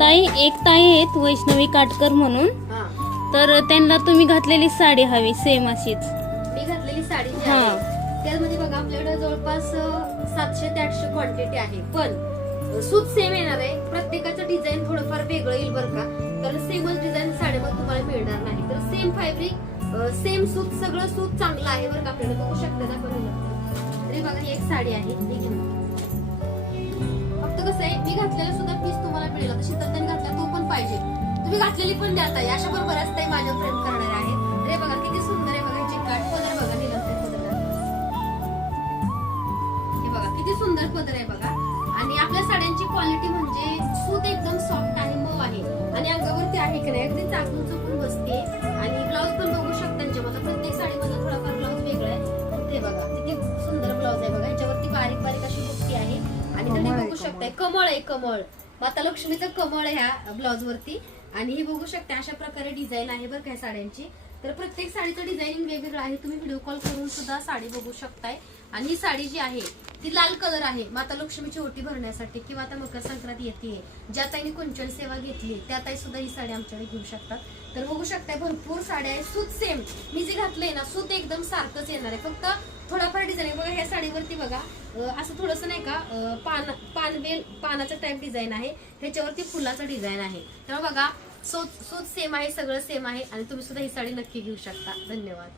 ताई एक ताई आहेत वैष्णवी काटकर म्हणून, तर त्यांना तुम्ही घातलेली साडी हवी सेम अशीच. मी घातलेली साडी जी आहे त्यामध्ये बघा आपल्याकडे जवळपास 700 ते 800 क्वांटिटी आहे, पण सूत सेम येणार आहे. प्रत्येकाचं डिझाईन थोडंफार वेगळं येईल बरं का, कारण सेमच डिझाईन साडीमध्ये तुम्हाला मिळणार नाही. तर सेम फॅब्रिक सेम सूत, सगळं सूत चांगलं आहे बरं का. आपल्याला बघू शकता ना तरी बघा ही एक साडी आहे. फक्त कसं आहे, मी घातलेलं सुद्धा पीस तुम्हाला मिळेल. आता शीतलताईने घातला तो पण पाहिजे, तुम्ही घातलेली पण द्या ताई. अशा पण बऱ्याच ताई माझ्या फ्रेंड करणार आहे. अरे बघा किती सुंदर आहे बघा, चिकाट पदर बघा, हे बघा किती सुंदर पदर आहे बघा. आणि आपल्या साड्यांची क्वालिटी म्हणजे सूत एकदम सॉफ्ट आहे, मऊ आहे आणि अंगावरती आहे की नाही अगदी चाकून चुकून बसते. आणि ब्लाऊज पण बघू शकता मला प्रत्येक साडीमध्ये थोडाफार ब्लाऊज वेगळा आहे. ते बघा किती सुंदर ब्लाऊज आहे बघा. याच्यावरती बारीक बारीक अशी बुट्टी आहे आणि तुम्ही बघू शकताय कमळ आहे, कमळ माता लक्ष्मीचं कमळ आहे ह्या ब्लाऊज वरती. आणि हे बघू शकता अशा प्रकारे डिझाईन आहे बरं काय साड्यांची. तर प्रत्येक साडीचं डिझाईनिंग वेगवेगळं आहे, तुम्ही व्हिडिओ कॉल करून सुद्धा साडी बघू शकताय. आणि ही साडी जी आहे ती लाल कलर आहे, माता लक्ष्मीची ओटी भरण्यासाठी किंवा आता मकर संक्रांती येते, ज्या ताईने कुंचन सेवा घेतली त्या ताई सुद्धा ही साडी आमच्याकडे घेऊ शकतात. तर बघू शकताय भरपूर साड्या आहे. सूत सेम मी जे घातलंय ना, सूत एकदम सारखंच येणार आहे, फक्त थोडाफार डिझाईन आहे बघा. ह्या साडीवरती बघा असं थोडंसं नाही का पानाचं टाईप डिझाईन आहे, ह्याच्यावरती फुलाचं डिझाईन आहे. तेव्हा बघा सूत सेम आहे, सगळं सेम आहे आणि तुम्ही सुद्धा ही साडी नक्की घेऊ शकता. धन्यवाद.